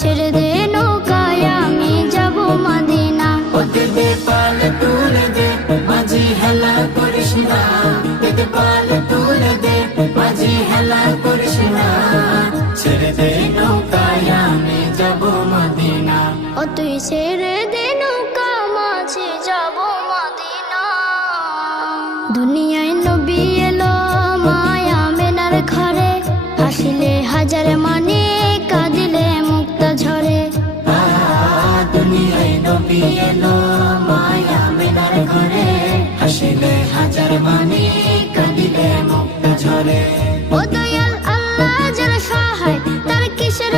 ছেড়ে দে নৌকায় আমি যাব মদিনা। ওতে দে পাল তুলে দে মাঝি হেলা করিস না, ওতে পাল তুলে দে মাঝি হেলা করিস না, ছেড়ে দে নৌকায় আমি যাব মদিনা। ও তুই ছেড়ে দে নৌকা মাঝি যাব মদিনা। দুনিয়ায় নবী এলো মায়া মেনার ঘরে, হাসিলে হাজার মানে কাঁদিলে মুক্তা ঝরে। দুনিয়ায় নবী এলো মায়া মেনার ঘরে, হাসিলে হাজার মানে কাঁদিলে মুক্তা ঝরে। ও দয়াল আল্লাহ যার সহায় তার কিসের